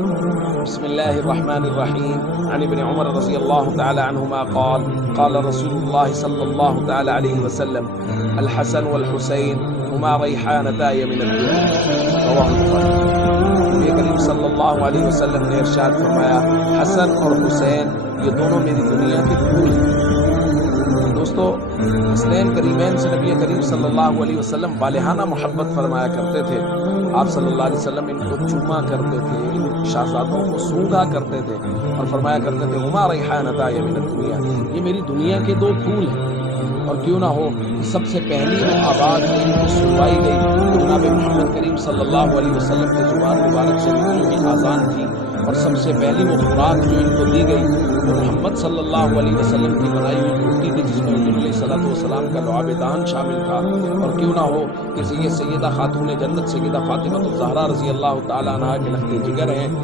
بسم الله الرحمن الرحيم. عن ابن عمر رضي الله تعالى عنهما قال قال رسول الله صلى الله تعالى عليه وسلم الحسن والحسين هما ريحانتاي من الدنيا رواه البخاری۔ نبی کریم صلی اللہ علیہ وسلم نے ارشاد فرمایا حسن اور حسین یہ دونوں میری دنیا کے پھول ہیں۔ دوستو، حسنین کریمین سے نبی کریم صلی اللہ علیہ وسلم والہانہ محبت فرمایا کرتے تھے۔ آپ صلی اللہ علیہ وسلم ان کو چوما کرتے تھے، ان شہزادوں کو سونگا کرتے تھے اور فرمایا کرتے تھے ہما ریحانتائی من الدنیا، یہ میری دنیا کے دو پھول ہیں۔ اور کیوں نہ ہو سب سے پہلی وہ آواز جو ان کو سنوائی گئی جناب محمد کریم صلی اللہ علیہ وسلم کے زبان مبارک سے نکلی ہوئی آذان تھی، اور سب سے پہلی وہ خوراک جو ان کو دی گئی وہ محمد صلی اللہ علیہ وسلم کی بنائی ہوئی روٹی تھی، جس میں حضور علیہ الصلوۃ والسلام کا لعاب دہن شامل تھا۔ اور کیوں نہ ہو کہ یہ سیدہ خاتون جنت سیدہ فاطمہ الزہرا رضی اللہ تعالیٰ عنہا کے لخت جگر ہیں،